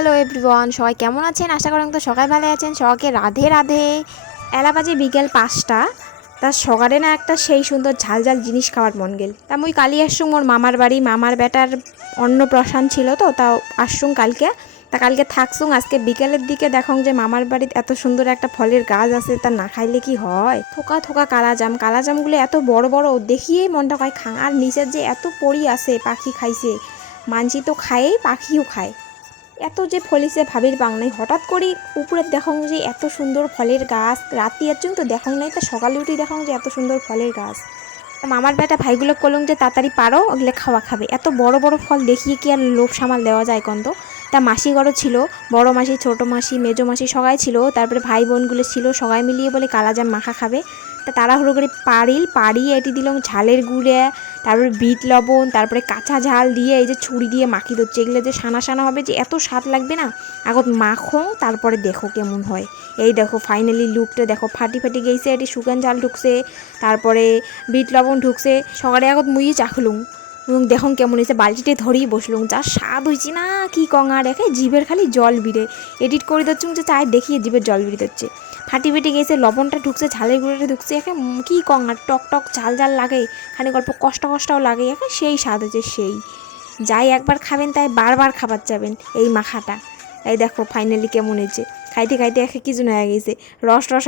Hello everyone, সবাই কেমন আছেন? আশা করেন তো সবাই ভালো আছেন। সবাইকে রাধে রাধে। এলা বাজে বিকেল 5টা। তার সকালে না একটা সেই সুন্দর ঝাল ঝাল জিনিস খাওয়ার মন গেল। তা মুই কালি আসছুং মোর মামার বাড়ি, মামার বেটার অন্নপ্রাশন ছিল, তো তাও আসছুং কালকে। তা কালকে থাকছুং, আজকে বিকেলের দিকে দেখুন যে মামার বাড়িতে এত সুন্দর একটা ফলের গাছ আছে, তা না খাইলে কি হয়? থোকা থোকা কালাজামগুলো এত বড় বড়, দেখিয়েই মনটা কয় খাং। আর নিচের যে এত পরি আছে, পাখি খাইছে। মানছি তো খায়েই, পাখিও খায়। এত যে ফলিছে ভাবির পাং নাই। হঠাৎ করে উপরে দেখং যে এত সুন্দর ফলের গাছ, রাতি এর তো দেখং নাই, তা সকালে উঠে দেখং যে এত সুন্দর ফলের গাছ। মামার বেটা ভাইগুলো কলং যে তাড়াতাড়ি পারো, ওগুলো খাওয়া খাবে। এত বড় বড় ফল দেখিয়ে কি আর লোভ সামাল দেওয়া যায় কন্ত? তা মাসি ঘরও ছিল, বড় মাসি, ছোট মাসি, মেজো মাসি সবাই ছিল। তারপরে ভাই বোনগুলো ছিল, সবাই মিলিয়ে বলে কালাজাম মাখা খাবে। তা তাড়াহুড়ো করে পাড়িয়ে এটি দিলাম ঝালের গুঁড়ে, তারপরে বিট লবণ, তারপরে কাঁচা ঝাল দিয়ে এই যে ছুরি দিয়ে মাখি দিচ্ছে। এগুলো যে সানা সানা হবে, যে এত স্বাদ লাগবে না। আগত মাখো, তারপরে দেখো কেমন হয়। এই দেখো ফাইনালি লুকটা দেখো, ফাটি ফাটি গেছে। এটি শুকান ঝাল ঢুকছে, তারপরে বিট লবণ ঢুকছে। সকালে আগত মুই চাখলুম এবং দেখুন কেমন হয়েছে। বালতিতে ধরেই বসলুম, যা স্বাদ হয়েছে না কি কঙা রেখে, জিভের খালি জল বিড়ে। এডিট করে দিচ্ছুম যে চায় দেখিয়ে জিভের জল বিড়ে দিচ্ছে। ফাটি ফেটে গেছে, লবণটা ঢুকছে, ঝালের গুঁড়োটা ঢুকছে। একে কি কঙা টক টক ঝাল ঝাল লাগে, খানিক অল্প কষ্ট কষ্টও লাগে। একে সেই স্বাদ হয়েছে সেই। যাই একবার খাবেন তাই বারবার খাবার যাবেন এই মাখাটা। এই দেখো ফাইনালি কেমন হয়েছে। খাইতে খাইতে একে কি যেন হয়ে গেছে, রস রস